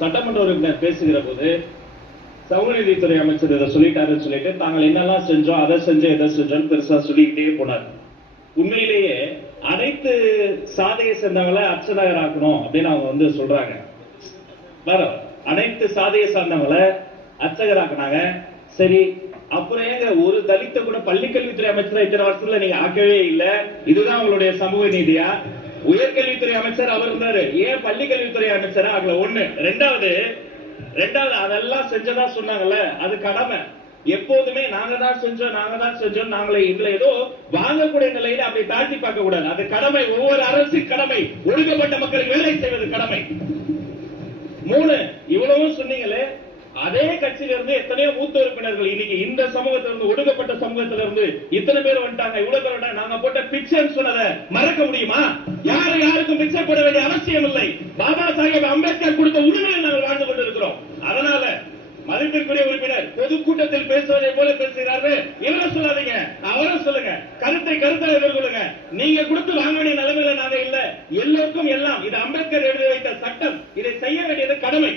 சட்டமன்ற உறுப்பினர் பேசுகிற போது சமூக நீதித்துறை அமைச்சர் இதை சொல்லிட்டாருன்னு சொல்லிட்டு தாங்கள் என்னெல்லாம் செஞ்சோம், அதை செஞ்சோம், எதை செஞ்சோம் பெருசா சொல்லிக்கிட்டே போனார். உண்மையிலேயே அனைத்து சாதியை சேர்ந்தவங்களை அர்ச்சகர் ஆக்கணும் அப்படின்னு அவங்க சொல்றாங்க. அனைத்து சாதியை சார்ந்தவங்களை அர்ச்சகர் ஆக்கினாங்க. சரி, அப்புறம் ஏங்க ஒரு தலித்த கூட பள்ளிக்கல்வித்துறை அமைச்சர் இத்தனை வருஷத்துல நீங்க ஆக்கவே இல்ல? இதுதான் உங்களுடைய சமூக நீதியா? உயர்கல்வித்துறை அமைச்சர் அவர் இருந்தாரு, ஏன் பள்ளிக்கல்வித்துறை அமைச்சர் ஆகல? ஒண்ணு. ரெண்டாவது அதெல்லாம் செஞ்சதா சொன்னாங்கல்ல, அது கடமை. எப்போதுமே நாங்க தான் செஞ்சோம் நாங்களே இதுல ஏதோ வாங்கக்கூடிய நிலையில அப்படி தாழ்த்தி பார்க்க கூடாது. அது கடமை, ஒவ்வொரு அரசின் கடமை. ஒடுக்கப்பட்ட மக்களுக்கு வேலை செய்வது கடமை. 3, இவ்வளவும் சொன்னீங்களே, அதே கட்சியில இருந்து எத்தனையோ மூத்த உறுப்பினர்கள் இன்னைக்கு இந்த சமூகத்திலிருந்து, ஒடுக்கப்பட்ட சமூகத்திலிருந்து இத்தனை பேர் வந்துட்டாங்க, இவ்வளவு பேர் வந்துட்டாங்க. நாங்க போட்ட பிச்சைன்னு சொன்னதை மறக்க முடியுமா? யாருக்கும் பிச்சை போட வேண்டிய அவசியம் இல்லை. பாபா சாஹேப் அம்பேத்கர் கொடுத்த உரிமையை நாங்கள் வாழ்ந்து கொண்டிருக்கிறோம். அதனால மதிப்பிற்குரிய உறுப்பினர் பொதுக்கூட்டத்தில் பேசுவதை போல பேசுகிறார்கள். இவரை சொல்லாதீங்க, அவரும் சொல்லுங்க. கருத்தை எதிர்கொள்ளுங்க. நீங்க கொடுத்து வாங்க வேண்டிய நிலைமையில நாங்க இல்ல. எல்லோருக்கும் எல்லாம். இது அம்பேத்கர் எழுதி வைத்த சட்டம். இதை செய்ய வேண்டியது கடமை.